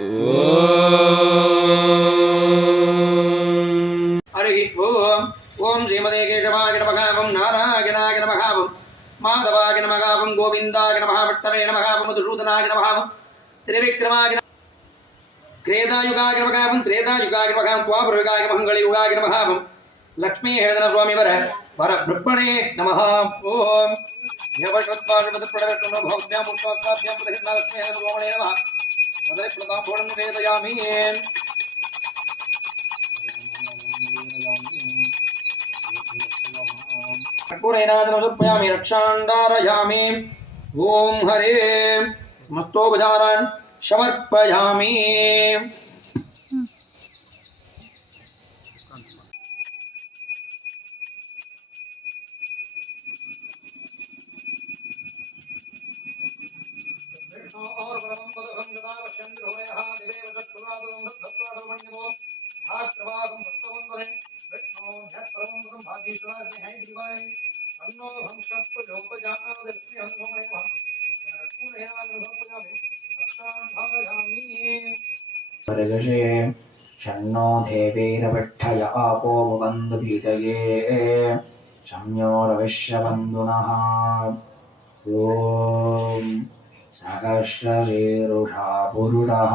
हरि ओम ओम श्रीमते केशवाय नमः, ओम नारायणाय नमः, ओम माधवाय नमः, ओम गोविन्दाय नमः विष्णवे नमः, ओम मधुसूदनाय नमः, ओम त्रिविक्रमाय नमः क्रेतायुगाय नमः, ओम त्रेतायुगाय नमः, ओम द्वापरयुगाय नमः नमः, ओम लक्ष्मी हेदन स्वामी वर वर ब्रह्मणे नमः, ओम। यवशत्वाशपदप्रडवट्टनो भवभ्यां पुष्पाभ्यां प्रतिहिता लक्ष्मी हेदन स्वामणे नमः तदरि प्रतां भोडं वेदयामि रक्षाण्डारयामि हरे। समस्तोपचारान् समर्पयामि। वर्गषे षण्णो देवैरविष्ठय आपो बन्धुभीतये। शम्यो रविश्यबन्धुनः ॐ सहस्रशीरुषा पुरुषः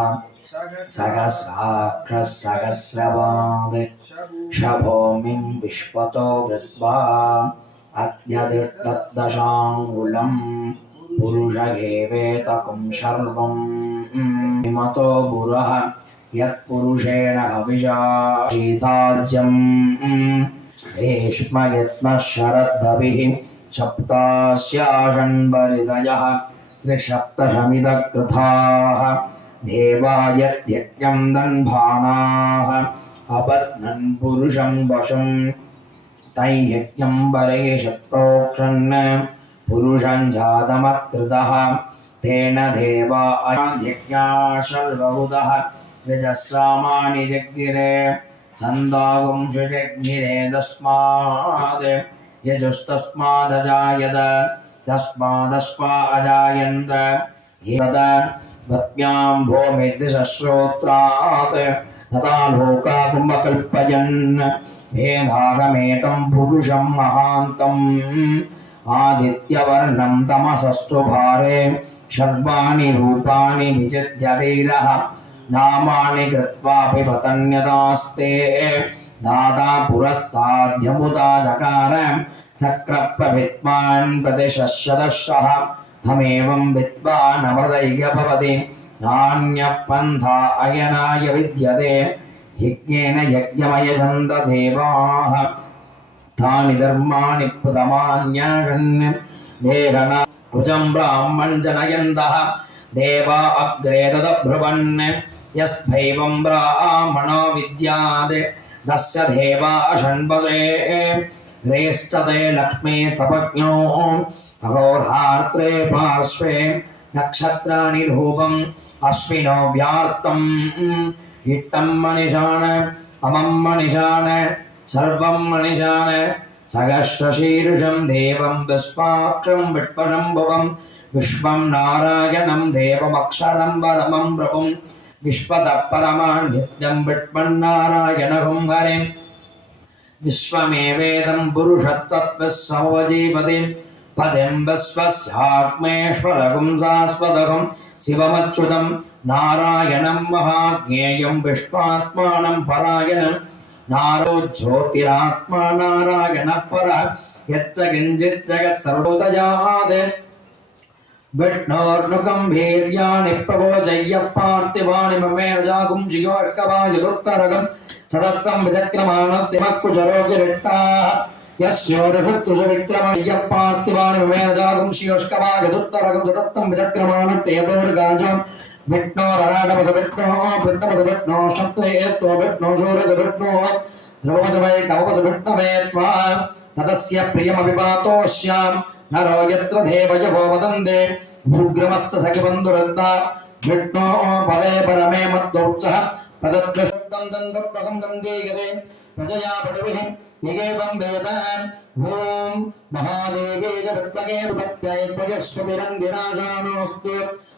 सहस्राक्षः सहस्रवाद् शभोमिं विश्वतो वृत्वा अद्यदिष्टद्दशाङ्गुलम् पुरुषगेवेतकं सर्वम् मतो गुरः यत्पुरुषेण हविषाशिताज्यम् हेष्म यत्नः शरद्दभिः शप्तास्यादयः श्रीशप्तशमिदकृथाः देवा यद्धज्ञम् दन्भानाः अपत्नन् पुरुषम् वशन् तै यज्ञम् बले पुरुषम् जातमकृतः तेन देवा यजस्रामाणि जग्गिरे छन्दागुंशजग्गिरे तस्मात् यजुस्तस्मादजायत तस्मादस्मा अजायन्त तथा लोकाकुम्भकल्पयन् पुरुषं महान्तम्। आदित्यवर्णं तमसस्तु भारे सर्वाणि रूपाणि विचित्यवीरः नामानि कृत्वापि पतन्यतास्ते दाता पुरस्ताद्यमुदा चकार चक्रप्रभित्वान् प्रतिशशदशः तमेवं विद्वानवदैक भवति नान्यः पन्था अयनाय विद्यते यज्ञेन यज्ञमयजन्त देवाः तानि धर्माणि प्रथमान्याषन् देहना भुजं ब्राह्मन् जनयन्तः। देवा अग्रे तदब्रुवन् यस्भैवं ब्राह्मणो विद्यात्। तस्य देवा षण्वसे ह्रेष्ठते लक्ष्मी तपज्ञो। अहोरात्रे पार्श्वे नक्षत्राणि रूपम्। अश्विनो व्यार्तम्। इष्टं मनिषाण अमं मनिषाण सर्वं मनिषाण सहस्रशीर्षं देवं विश्वाक्षं विट्पशम्भुवं विश्वं नारायणं देवमक्षरं परमं प्रभुं विश्वतः परमान् नित्यं विट्पन्नारायणहुं हरिम् विश्वमेवेदं पुरुषत्वः सौजीवति पदिं विश्वस्यात्मेश्वरगुं शाश्वतगं शिवमच्युतं नारायणं महाज्ञेयं विश्वात्मानं परायणं नारो ज्योतिरात्मा नारायणः परः यच्च किञ्चित् जगत् सर्वोदयात् विष्णोर्नुगम्भीर्याणि प्रभोजय्यः पार्थिवानि ममेरजागुं जियोर्कवायुरुत्तरगम् सततं विचक्रमाणत्यमक्कुजरोगिरिट्टाः यस्योरहत्तुसविक्रमय्यः पार्थिवानि ममेरजागुं शियोष्कवायुरुत्तरगम् सततं विचक्रमाणत्ययतोर्गाजम् विष्णोरराडवस विष्णो वृद्धवस विष्णो शक्तयेत्तो विष्णो शूरस विष्णो ध्रुवस वै नववस विष्णवे त्वा तदस्य प्रियमभिपातोऽस्याम्। नरो यत्र देवयवो वदन्ते भूग्रमश्च सखिबन्धुरद्दा विष्णो पदे परमे मत्तोत्सः प्रदत्तशब्दं दन्तत्वकं दन्देयते प्रजया पटुभिः यगेवं वेद ॐ महादेवे च विद्महे भक्त्यै त्वयस्वतिरङ्गिराजानोऽस्तु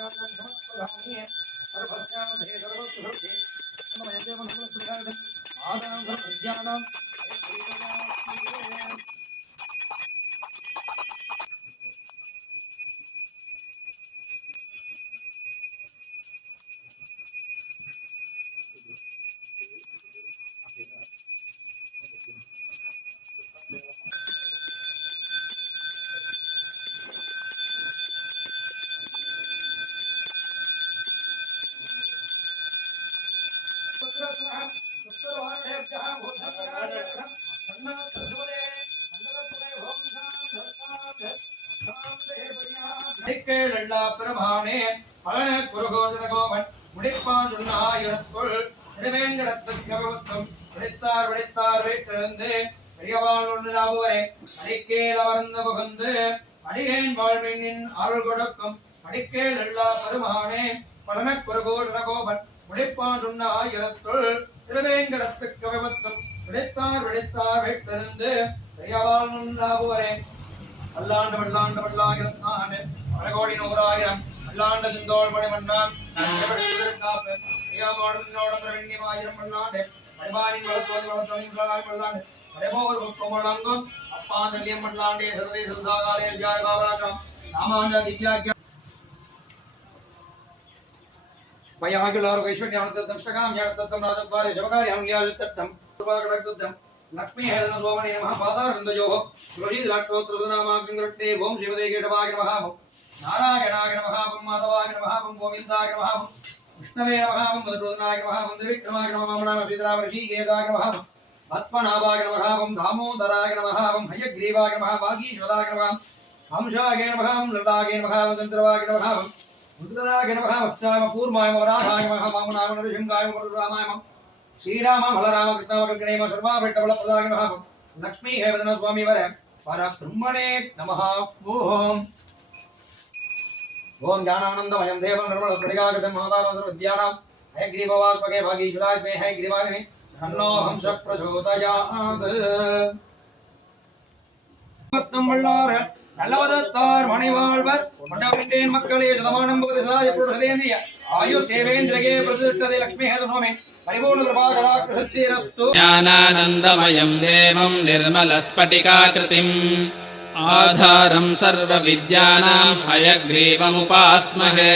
आदिश्वराय विद्महे हयग्रीवाय धीमहि तन्नो शक्तिः महादेवस्य பிரமாணே பழன குருகோதரகோவன் முடிப்பான் உன்னாயிரத்துள் திருவேங்கடத்தும் விடைத்தார் விடைத்தார் வீட்டிலிருந்து பெரியவாள் ஒன்று நாவுவரே அடிக்கேல் அமர்ந்த புகுந்து அடிகேன் வாழ்வினின் அருள் கொடுக்கும் அடிக்கேல் எல்லா பெருமானே பழன குருகோதரகோவன் முடிப்பான் உன்னாயிரத்துள் திருவேங்கடத்து கவமத்தும் விடைத்தார் விடைத்தார் வேட்பிறந்து பெரியவாழ்வரே அல்லாண்டு வல்லாண்டு வல்லாயிரம் ஆண்டு. பல கோடி நூறாயிரம். அல்லாண்டு செந்தோள் மணி மன்னான் ஆயிரம் பல்லாண்டு பரிமாறி வளர்த்தோடு வளர்த்தோடு பல்லாண்டு படைமோகர் ராமாண்ட திவ்யாக்கியம். वयाकिलोकैश्वर्याणतत्तं श्रगाम्याणतत्तं राजद्वारे शवकार्याङ्ग्यायुतत्तं कृपाकटकृतं लक्ष्मीहेदनसोमने नमः पादारविन्दयोः सुरशीलाट्टोत्तरनामाग्निकृष्णे ॐ श्रीमदे केटवाय नमः नारायणाय नमः ॐ माधवाय नमः ॐ गोविन्दाय नमः ॐ विष्णवे नमः ॐ मधुसूदनाय नमः ॐ त्रिविक्रमाय नमः ॐ नामसीतावर्षीकेताय नमः पद्मनाभाय नमः ॐ दामोदराय नमः ॐ हयग्रीवाय नमः वागीश्वराय नमः हंसाय नमः ॐ ललागे नमः ॐ चन्द्रवाय नमः श्रीराम बलराम कृष्णाम सर्वाभीष्टबल प्रदाय नमः लक्ष्मी हेवदन स्वामी वरे परब्रह्मणे नमः। ओम। ओम ज्ञानानंदमयं देवं निर्मल स्फटिकाकृतं महादानन्दं विद्यानां हयग्रीववाल्पके भागीश्वराय मे हयग्रीवाय मे धन्नो हंस प्रचोदयात् நல்லவதத்தார் மனைவாழ்வர் கொண்டாமின்றேன் மக்களே சதமானம் போது சதா எப்பொழுது சதேந்திரிய. ஆயு சேவேந்திரகே பிரதிஷ்டதே லக்ஷ்மி ஹேதனோமே ज्ञानानन्दमयम् देवम् निर्मलस्फटिकाकृतिम् आधारम् सर्वविद्यानाम् हयग्रीवमुपास्महे